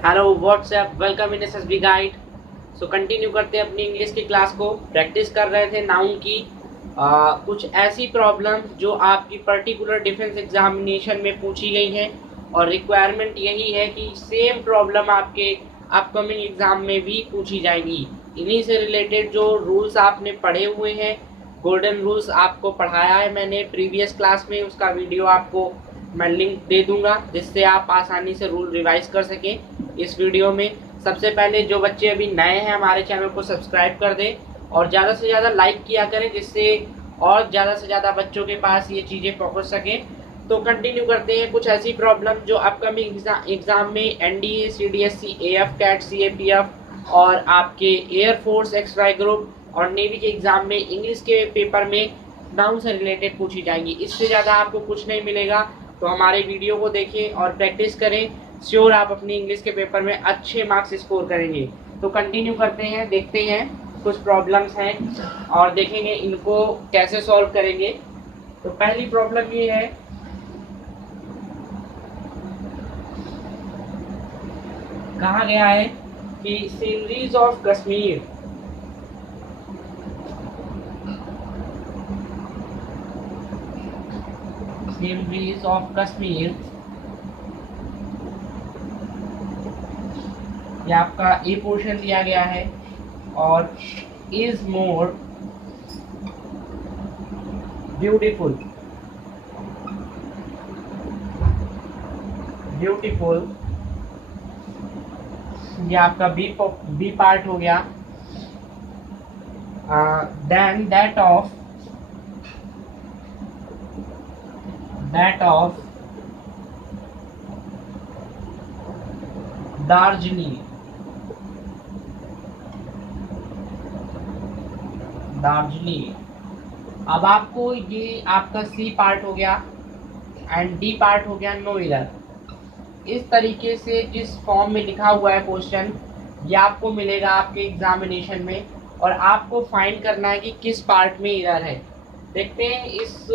Hello WhatsApp, welcome in SSB guide. So continue करते हैं अपनी इंग्लिश की क्लास को। प्रैक्टिस कर रहे थे नाउन की कुछ ऐसी प्रॉब्लम जो आपकी पर्टिकुलर डिफेंस एग्जामिनेशन में पूछी गई हैं और रिक्वायरमेंट यही है कि सेम प्रॉब्लम आपके अपकमिंग एग्ज़ाम में भी पूछी जाएंगी। इन्हीं से रिलेटेड जो रूल्स आपने पढ़े हुए हैं, गोल्डन रूल्स आपको पढ़ाया है मैंने प्रीवियस क्लास में, उसका वीडियो आपको मैं लिंक दे दूंगा जिससे आप आसानी से रूल रिवाइज कर सकें। इस वीडियो में सबसे पहले जो बच्चे अभी नए हैं हमारे चैनल को सब्सक्राइब कर दें और ज़्यादा से ज़्यादा लाइक किया करें जिससे और ज़्यादा से ज़्यादा बच्चों के पास ये चीज़ें पहुंच सकें। तो कंटिन्यू करते हैं कुछ ऐसी प्रॉब्लम जो अपकमिंग एग्ज़ाम में NDA, CDSC, AF CAT, CAPF और आपके एयरफोर्स एक्स-वाई ग्रुप और नेवी के एग्ज़ाम में इंग्लिश के पेपर में नाउन से रिलेटेड पूछी जाएंगी। इससे ज़्यादा आपको कुछ नहीं मिलेगा, तो हमारे वीडियो को देखें और प्रैक्टिस करें। श्योर आप अपनी इंग्लिश के पेपर में अच्छे मार्क्स स्कोर करेंगे। तो कंटिन्यू करते हैं, देखते हैं कुछ प्रॉब्लम्स हैं और देखेंगे इनको कैसे सॉल्व करेंगे। तो पहली प्रॉब्लम ये है, कहा गया है कि sceneries of Kashmir sceneries of Kashmir, ये आपका ए पोर्शन दिया गया है और इज मोर ब्यूटीफुल ब्यूटीफुल, ये आपका बी पार्ट हो गया, देन दैट ऑफ दार्जिलिंग। अब आपको ये आपका सी पार्ट हो गया एंड डी पार्ट हो गया नो एरर। इस तरीके से जिस फॉर्म में लिखा हुआ है क्वेश्चन, ये आपको मिलेगा आपके एग्जामिनेशन में और आपको फाइंड करना है कि किस पार्ट में एरर है। देखते हैं इस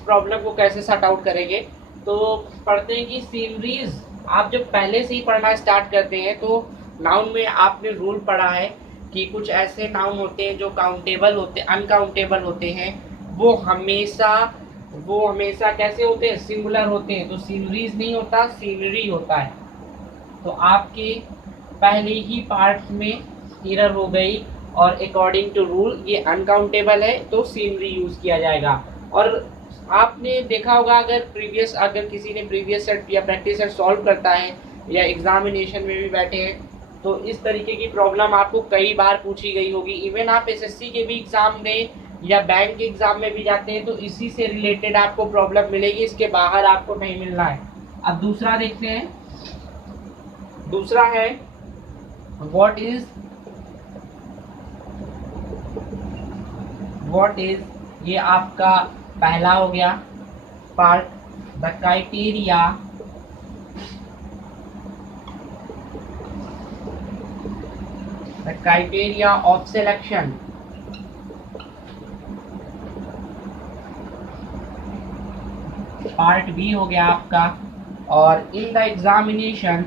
प्रॉब्लम को कैसे सॉर्ट आउट करेंगे। तो पढ़ते हैं कि सीनरीज, आप जब पहले से ही पढ़ना स्टार्ट करते हैं तो नाउन में आपने रूल पढ़ा है कि कुछ ऐसे नाउन होते हैं जो काउंटेबल होते, अनकाउंटेबल होते हैं, वो हमेशा कैसे होते हैं, सिंगुलर होते हैं। तो सीनरीज नहीं होता, सीनरी होता है। तो आपके पहले ही पार्ट में एरर हो गई और अकॉर्डिंग टू रूल ये अनकाउंटेबल है तो सीनरी यूज़ किया जाएगा। और आपने देखा होगा अगर किसी ने प्रीवियस सेट या प्रैक्टिस सेट सॉल्व करता है या एग्जामिनेशन में भी बैठे हैं तो इस तरीके की प्रॉब्लम आपको कई बार पूछी गई होगी। इवन आप एसएससी के भी एग्ज़ाम दें या बैंक के एग्ज़ाम में भी जाते हैं तो इसी से रिलेटेड आपको प्रॉब्लम मिलेगी, इसके बाहर आपको नहीं मिलना है। अब दूसरा देखते हैं, दूसरा है व्हाट इज, ये आपका पहला हो गया part, the criteria of selection. Part B हो गया आपका, और इन द एग्जामिनेशन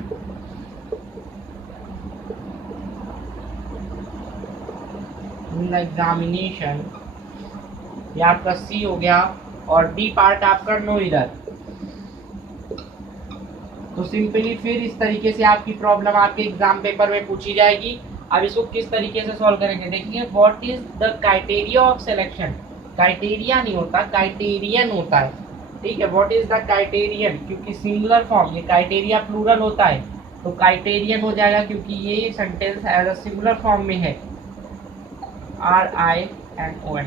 ये आपका सी हो गया और डी पार्ट आपका नो एरर। तो सिंपली फिर इस तरीके से आपकी प्रॉब्लम आपके एग्जाम पेपर में पूछी जाएगी। अब इसको किस तरीके से सॉल्व करेंगे देखिए। What is the criteria of selection, criteria नहीं होता, क्राइटेरियन होता है, ठीक है। व्हाट इज द क्राइटेरियन, क्योंकि सिंगुलर फॉर्म, ये क्राइटेरिया प्लूरल होता है तो क्राइटेरियन हो जाएगा क्योंकि ये sentence as a singular form में है। RINON,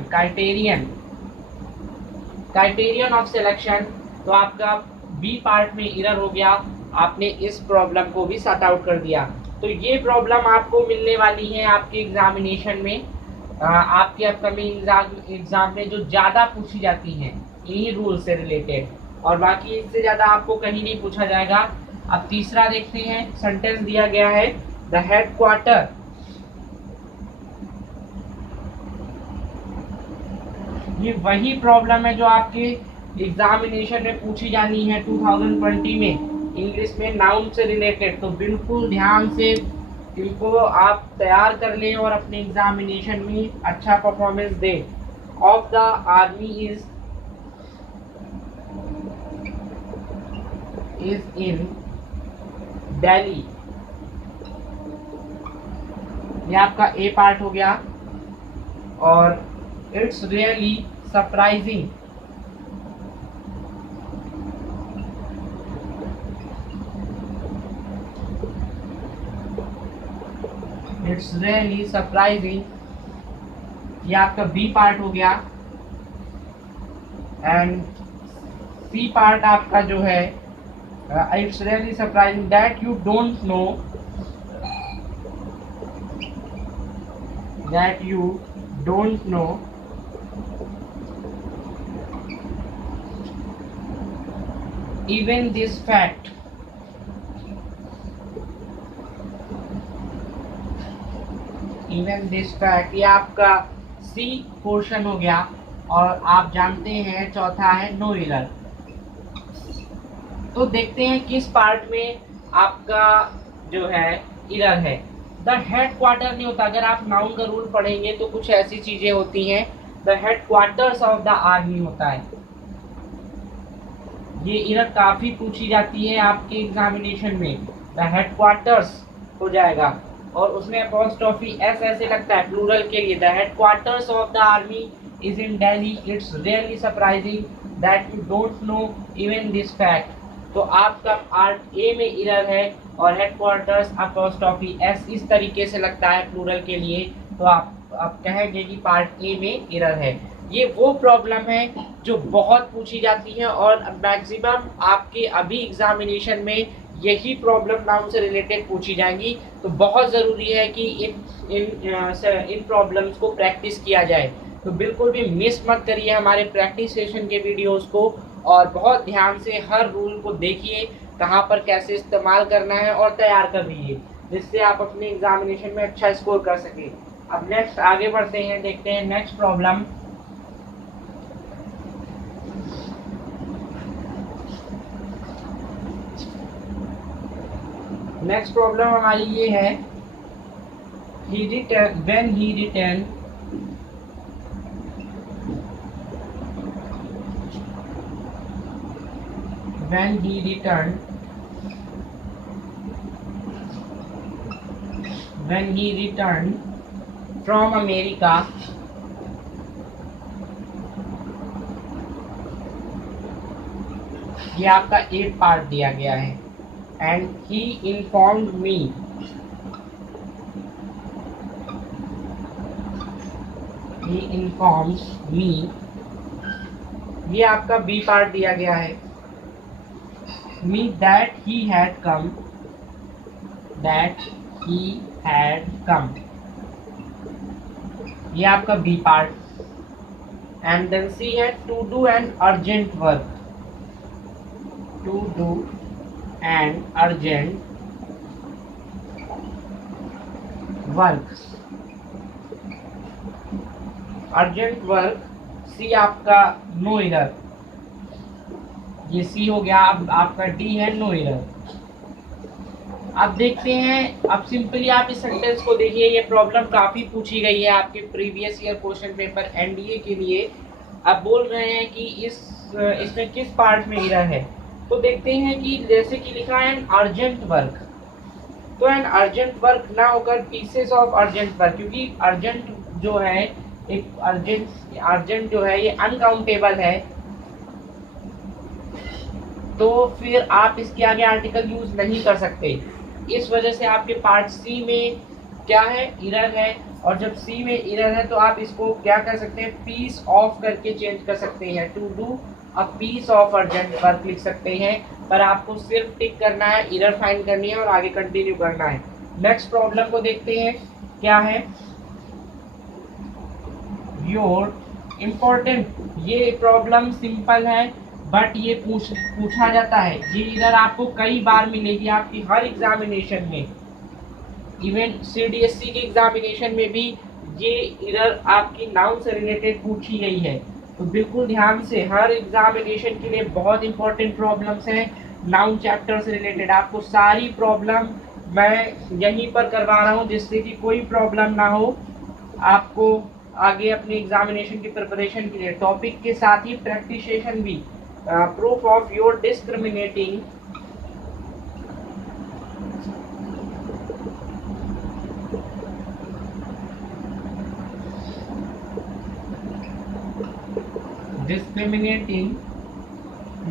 criterion of selection. तो आपका बी पार्ट में एरर हो गया, आपने इस प्रॉब्लम को भी सॉर्ट आउट कर दिया। तो ये प्रॉब्लम आपको मिलने वाली है आपके एग्जामिनेशन में, आपके अपकमिंग एग्जाम में जो ज़्यादा पूछी जाती हैं यही रूल से रिलेटेड, और बाकी इससे ज़्यादा आपको कहीं नहीं पूछा जाएगा। अब तीसरा देखते हैं, सेंटेंस दिया गया है द हेडक्वार्टर ये वही प्रॉब्लम है जो आपके एग्जामिनेशन में पूछी जानी है 2020 में। इंग्लिश में नाउन से रिलेटेड, तो बिल्कुल ध्यान से इनको आप तैयार कर लें और अपने एग्जामिनेशन में अच्छा परफॉर्मेंस दें। Of the army is in Delhi, ये आपका ए पार्ट हो गया। और it's really surprising, it's really surprising, ये आपका बी पार्ट हो गया। एंड सी पार्ट आपका जो है it's really surprising that you don't know, that you don't know even this fact, even this fact, ये आपका सी पोर्शन हो गया। और आप जानते हैं चौथा है नो एरर। तो देखते हैं किस पार्ट में आपका जो है एरर है। द हेड क्वार्टर नहीं होता, अगर आप नाउन का रूल पढ़ेंगे तो कुछ ऐसी चीजें होती हैं, the head quarters of the army होता है। ये एरर काफी पूछी जाती है आपके एग्जामिनेशन में, द हेड क्वार्टर्स हो जाएगा और उसमें अपॉस्ट्रोफी एस ऐसे लगता है प्लूरल के लिए। The head quarters of the army is in Delhi, it's really surprising that you don't know even this fact. तो आपका पार्ट ए में एरर है और हेड क्वार्टर्स अपॉस्ट्रोफी एस इस तरीके से लगता है प्लूरल के लिए, तो आप कहेंगे कि पार्ट ए में एरर है। ये वो प्रॉब्लम है जो बहुत पूछी जाती है और मैक्सिमम आपके अभी एग्जामिनेशन में यही प्रॉब्लम नाउन से रिलेटेड पूछी जाएंगी। तो बहुत ज़रूरी है कि इन प्रॉब्लम्स को प्रैक्टिस किया जाए। तो बिल्कुल भी मिस मत करिए हमारे प्रैक्टिस सेशन के वीडियोस को और बहुत ध्यान से हर रूल को देखिए, कहाँ पर कैसे इस्तेमाल करना है और तैयार कर लीजिए, जिससे आप अपने एग्जामिनेशन में अच्छा स्कोर कर सकें। अब नेक्स्ट आगे बढ़ते हैं, देखते हैं नेक्स्ट प्रॉब्लम। नेक्स्ट प्रॉब्लम हमारी ये है, when he returned from America, ये आपका ए पार्ट दिया गया है। And he informed me, ये आपका बी पार्ट दिया गया है। me that he had come, ये आपका B part. and then C had to do an urgent work, urgent work. C आपका नो एरर, ये सी हो गया। अब आपका डी है नो एरर। अब देखते हैं, अब सिंपली आप इस सेंटेंस को देखिए, ये प्रॉब्लम काफ़ी पूछी गई है आपके previous year question paper NDA के लिए। अब बोल रहे हैं कि इसमें किस पार्ट में एरर है। तो देखते हैं कि जैसे कि लिखा है एन अर्जेंट वर्क, तो एन अर्जेंट वर्क ना होकर पीसेस ऑफ अर्जेंट वर्क, क्योंकि अर्जेंट जो है एक अर्जेंट जो है ये अनकाउंटेबल है, तो फिर आप इसके आगे आर्टिकल यूज नहीं कर सकते। इस वजह से आपके पार्ट सी में क्या है, एरर है। और जब सी में एरर है तो आप इसको क्या कर सकते हैं, पीस ऑफ करके चेंज कर सकते हैं, to do a piece of urgent work लिख सकते हैं। पर आपको सिर्फ टिक करना है, एरर फाइंड करनी है और आगे कंटिन्यू करना है। नेक्स्ट प्रॉब्लम को देखते हैं क्या है। योर इम्पोर्टेंट, ये प्रॉब्लम सिंपल है बट ये पूछा जाता है। ये एरर आपको कई बार मिलेगी आपकी हर एग्जामिनेशन में, इवन CDSC के एग्जामिनेशन में भी ये एरर आपकी नाउन से रिलेटेड पूछी गई है। तो बिल्कुल ध्यान से, हर एग्जामिनेशन के लिए बहुत इंपॉर्टेंट प्रॉब्लम्स हैं नाउन चैप्टर से रिलेटेड आपको सारी प्रॉब्लम मैं यहीं पर करवा रहा हूँ, जिससे कि कोई प्रॉब्लम ना हो आपको आगे अपने एग्जामिनेशन की प्रिपरेशन के लिए। टॉपिक के साथ ही प्रैक्टिस सेशन भी, proof of your discriminating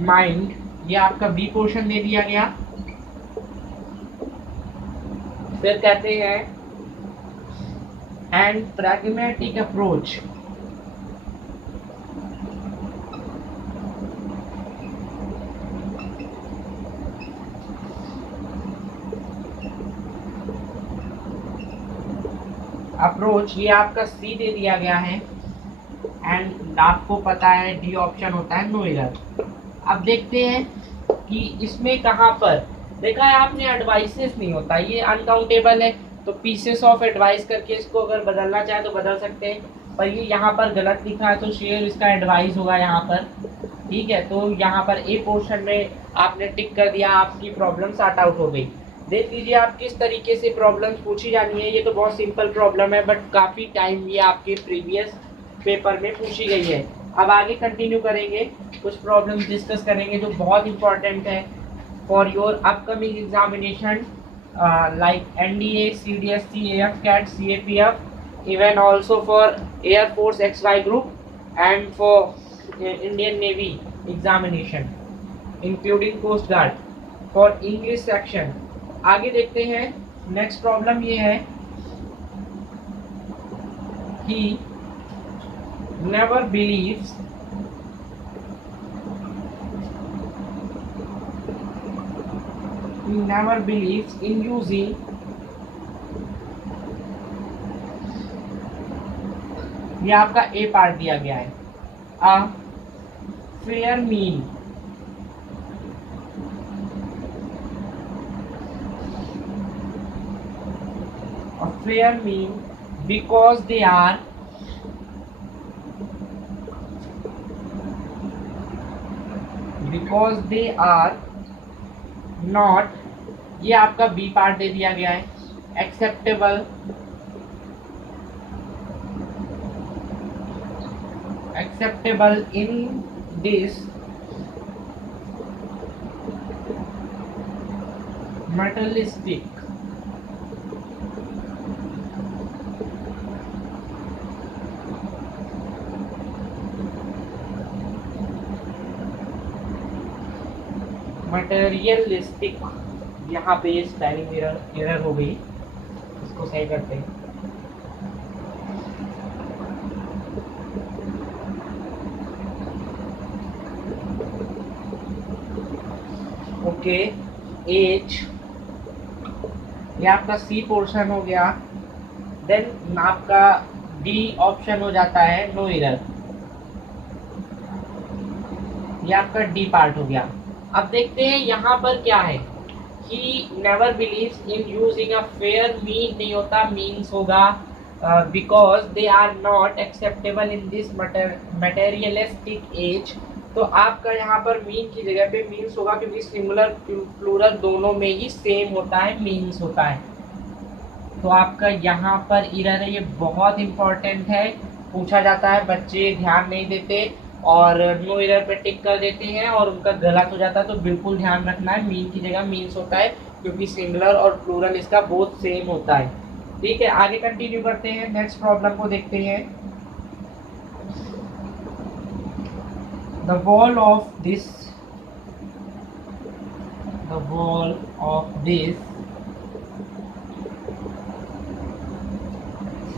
mind, ये आपका बी पोर्शन दे दिया गया। फिर कहते हैं एंड प्रैग्मेटिक अप्रोच, ये आपका सी दे दिया गया है। एंड आपको पता है डी ऑप्शन होता है नो एरर। अब देखते हैं कि इसमें कहाँ पर देखा है आपने एडवाइसेस नहीं होता, ये अनकाउंटेबल है, तो पीसेस ऑफ एडवाइस करके इसको अगर बदलना चाहे तो बदल सकते हैं, पर ये यहाँ पर गलत लिखा है तो शेयर इसका एडवाइस होगा यहाँ पर। ठीक है, तो यहाँ पर ए पोर्शन में आपने टिक कर दिया, आपकी प्रॉब्लम सॉर्ट आउट हो गई। देख लीजिए आप किस तरीके से प्रॉब्लम्स पूछी जानी है। ये तो बहुत सिंपल प्रॉब्लम है, बट काफ़ी टाइम ये आपके प्रीवियस पेपर में पूछी गई है। अब आगे कंटिन्यू करेंगे, कुछ प्रॉब्लम्स डिस्कस करेंगे जो बहुत इंपॉर्टेंट है for your upcoming examination like NDA, CDSC, AF-CAT, CAPF, even also for Air Force XY group and for Indian Navy examination including Coast Guard for English section। आगे देखते हैं, next problem ये है कि never believes in using ये आपका ए part दिया गया है, a fair mean because they are not, ये आपका बी पार्ट दे दिया गया है, एक्सेप्टेबल in this materialistic यहाँ पे स्पेलिंग एरर हो गई, इसको सही करते हैं। ओके, एज ये आपका सी पोर्शन हो गया, देन आपका डी ऑप्शन हो जाता है नो एरर, ये आपका डी पार्ट हो गया। अब देखते हैं यहाँ पर क्या है कि never believes in using a fair mean नहीं होता, मीन्स होगा because they are not acceptable in this materialistic age. तो आपका यहाँ पर मीन की जगह पे मीन्स होगा, क्योंकि सिंगुलर प्लूरल दोनों में ही सेम होता है, मीन्स होता है। तो आपका यहाँ पर एरर है, ये बहुत इंपॉर्टेंट है, पूछा जाता है, बच्चे ध्यान नहीं देते और नो एरर पे टिक कर देते हैं और उनका गलत हो जाता है। तो बिल्कुल ध्यान रखना है, मीन की जगह मीन्स होता है, क्योंकि सिंगुलर और प्लूरल इसका बोथ सेम होता है। ठीक है, आगे कंटिन्यू करते हैं, नेक्स्ट प्रॉब्लम को देखते हैं। The wall of this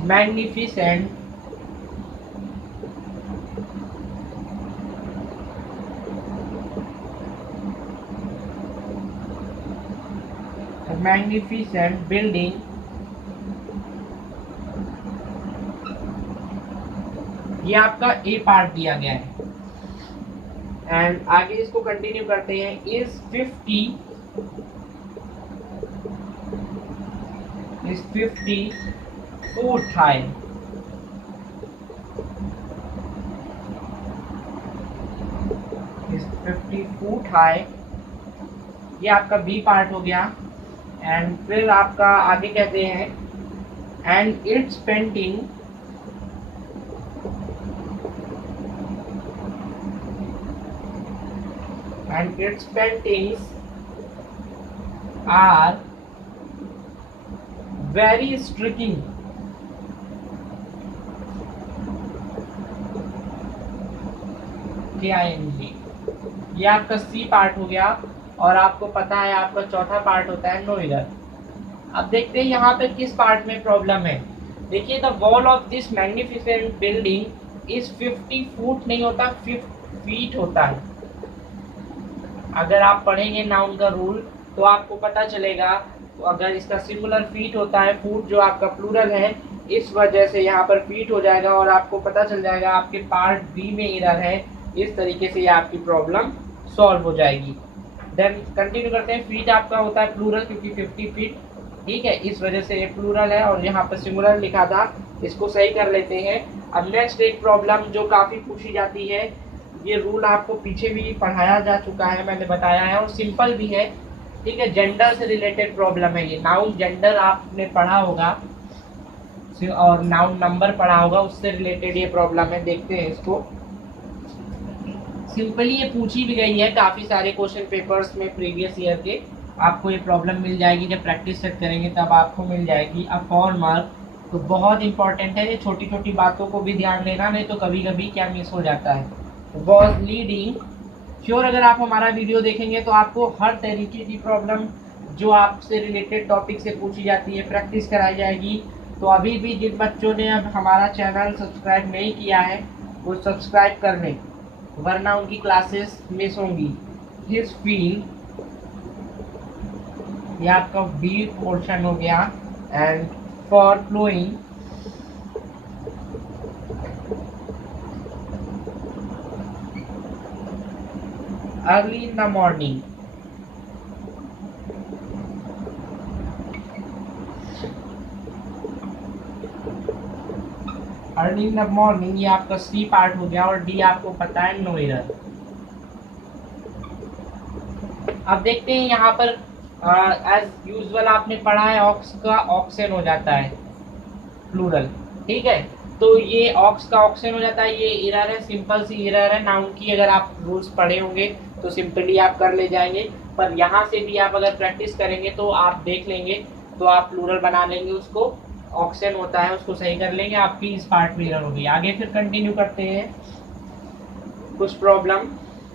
magnificent building ये आपका ए पार्ट दिया गया है। एंड आगे इसको कंटिन्यू करते हैं, is 50 foot high, is 50 foot high ये आपका बी पार्ट हो गया। एंड फिर आपका आगे कहते हैं and it's painting and its paintings are very striking. KING ये आपका सी पार्ट हो गया। और आपको पता है आपका चौथा पार्ट होता है नो एरर। अब देखते हैं यहाँ पे किस पार्ट में प्रॉब्लम है। देखिए the wall of this magnificent building is 50 foot नहीं होता 50 फीट होता है। अगर आप पढ़ेंगे नाउन का रूल तो आपको पता चलेगा। तो अगर इसका सिंगुलर फीट होता है, फुट जो आपका प्लूरल है, इस वजह से यहाँ पर फीट हो जाएगा और आपको पता चल जाएगा आपके पार्ट बी में एरर है। इस तरीके से ये आपकी प्रॉब्लम सॉल्व हो जाएगी। देन कंटिन्यू करते हैं। फीट आपका होता है प्लूरल क्योंकि 50 फीट, ठीक है, इस वजह से ये प्लूरल है और यहाँ पर सिंगुलर लिखा था, इसको सही कर लेते हैं। अब नेक्स्ट एक प्रॉब्लम जो काफ़ी पूछी जाती है, ये रूल आपको पीछे भी पढ़ाया जा चुका है, मैंने बताया है, और सिंपल भी है, ठीक है। जेंडर से रिलेटेड प्रॉब्लम है ये। नाउन जेंडर आपने पढ़ा होगा और नाउन नंबर पढ़ा होगा, उससे रिलेटेड ये प्रॉब्लम है। देखते हैं इसको। सिंपली ये पूछी भी गई है काफ़ी सारे क्वेश्चन पेपर्स में प्रीवियस ईयर के। आपको ये प्रॉब्लम मिल जाएगी जब प्रैक्टिस सेट करेंगे, तब आपको मिल जाएगी। अ 4 मार्क तो बहुत इंपॉर्टेंट है, ये छोटी छोटी बातों को भी ध्यान देना, नहीं तो कभी कभी क्या मिस हो जाता है। वॉज लीडिंग श्योर, अगर आप हमारा वीडियो देखेंगे तो आपको हर तरीके की प्रॉब्लम जो आपसे रिलेटेड टॉपिक से पूछी जाती है प्रैक्टिस कराई जाएगी। तो अभी भी जिन बच्चों ने अब हमारा चैनल सब्सक्राइब नहीं किया है वो सब्सक्राइब कर लें, वरना उनकी क्लासेस मिस होंगी। हिज फील ये आपका बी पोर्शन हो गया। And for flowing early in the morning, early in the morning ये आपका सी पार्ट हो गया। और डी आपको पता है नो एरर। अब देखते हैं यहाँ पर एज यूजुअल आपने पढ़ा है ऑक्स का ऑक्सन हो जाता है प्लूरल, ठीक है। तो ये ऑक्स का ऑक्सन हो जाता है, ये एरर है, सिंपल सी एरर है नाउन की। अगर आप रूल्स पढ़े होंगे तो सिंपली आप कर ले जाएंगे, पर यहाँ से भी आप अगर प्रैक्टिस करेंगे तो आप देख लेंगे, तो आप प्लूरल बना लेंगे, उसको ऑक्सन होता है उसको सही कर लेंगे, आपकी इस पार्ट में एरर होगी। आगे फिर कंटिन्यू करते हैं कुछ प्रॉब्लम,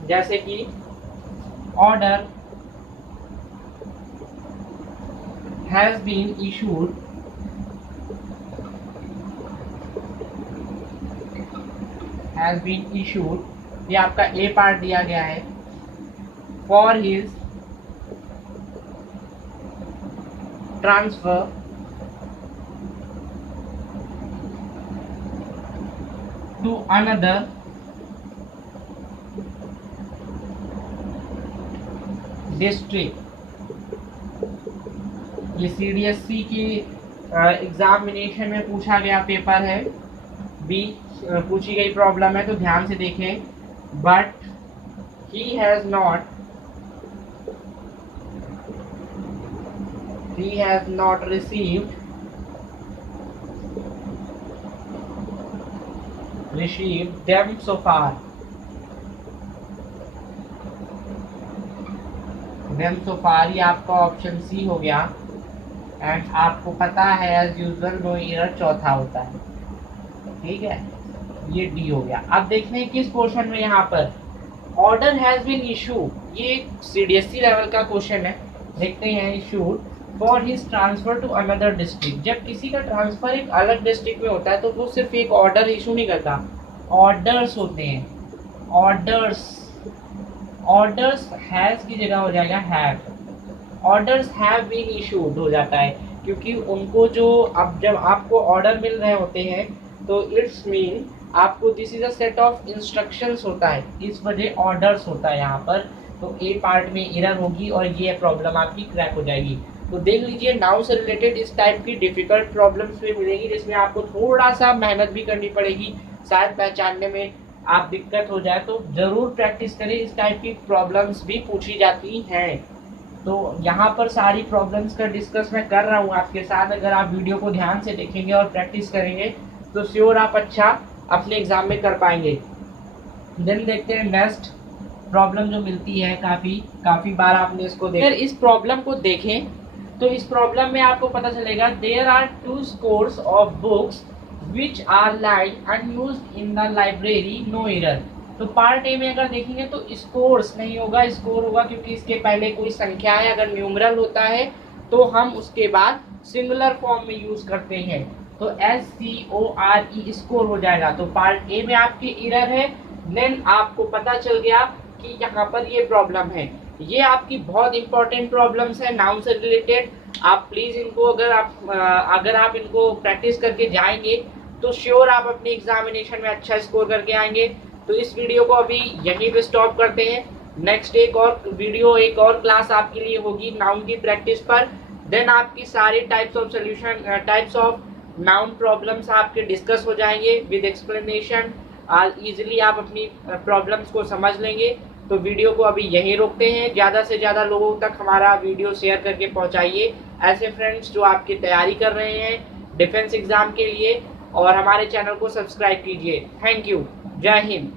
जैसे कि ऑर्डर हैज़ बीन इशूड ये आपका ए पार्ट दिया गया है। For his transfer to another district, ये CDSC की एग्जामिनेशन में पूछा गया पेपर है, बी पूछी गई प्रॉब्लम है, तो ध्यान से देखें। But he has not received them so far, ये आपका ऑप्शन सी हो गया। एंड आपको पता है एज यूजुअल नो एरर चौथा होता है, ठीक है, ये डी हो गया। अब देखते हैं किस पोर्शन में यहाँ पर ऑर्डर हैज बीन इशू, ये CDSC लेवल का क्वेश्चन है। देखते हैं issued for his transfer to another district. जब किसी का ट्रांसफर एक अलग डिस्ट्रिक्ट में होता है तो वो सिर्फ एक ऑर्डर इशू नहीं करता, ऑर्डर्स होते हैं। ऑर्डर्स हैज की जगह हो जाएगा have, orders have been issued हो जाता है, क्योंकि उनको जो अब जब आपको ऑर्डर मिल रहे होते हैं तो इट्स मीन आपको this is a set of instructions होता है, इस वजह ऑर्डर्स होता है यहाँ पर। तो ए पार्ट में एरर होगी और ये प्रॉब्लम आपकी क्रैक हो जाएगी। तो देख लीजिए नाउन से रिलेटेड इस टाइप की डिफिकल्ट प्रॉब्लम्स भी मिलेगी, जिसमें आपको थोड़ा सा मेहनत भी करनी पड़ेगी, शायद पहचानने में आप दिक्कत हो जाए, तो ज़रूर प्रैक्टिस करें। इस टाइप की प्रॉब्लम्स भी पूछी जाती हैं, तो यहाँ पर सारी प्रॉब्लम्स का डिस्कस मैं कर रहा हूँ आपके साथ। अगर आप वीडियो को ध्यान से देखेंगे और प्रैक्टिस करेंगे तो श्योर आप अच्छा अपने एग्जाम में कर पाएंगे। देन देखते हैं नेक्स्ट प्रॉब्लम जो मिलती है, काफ़ी बार आपने इसको देखा। इस प्रॉब्लम को देखें तो इस प्रॉब्लम में आपको पता चलेगा there are 2 scores of books which are lying unused in the library, no error. तो पार्ट ए में अगर देखेंगे तो स्कोर्स नहीं होगा, स्कोर होगा क्योंकि इसके पहले कोई संख्या है। अगर न्यूमरल होता है तो हम उसके बाद सिंगुलर फॉर्म में यूज करते हैं, तो SCORE स्कोर हो जाएगा। तो पार्ट ए में आपकी एरर है। देन आपको पता चल गया कि यहाँ पर ये प्रॉब्लम है। ये आपकी बहुत इंपॉर्टेंट प्रॉब्लम्स है नाउन से रिलेटेड। आप प्लीज इनको अगर आप इनको प्रैक्टिस करके जाएंगे तो श्योर आप अपने एग्जामिनेशन में अच्छा स्कोर करके आएंगे। तो इस वीडियो को अभी यहीं पे स्टॉप करते हैं। नेक्स्ट एक और क्लास आपके लिए होगी नाउन की प्रैक्टिस पर। देन आपकी सारी टाइप्स ऑफ नाउन प्रॉब्लम्स आपके डिस्कस हो जाएंगे विद एक्सप्लेनेशन। इजीली आप अपनी प्रॉब्लम्स को समझ लेंगे। तो वीडियो को अभी यहीं रोकते हैं। ज़्यादा से ज़्यादा लोगों तक हमारा वीडियो शेयर करके पहुंचाइए, ऐसे फ्रेंड्स जो आपकी तैयारी कर रहे हैं डिफेंस एग्जाम के लिए, और हमारे चैनल को सब्सक्राइब कीजिए। Thank you. जय हिंद।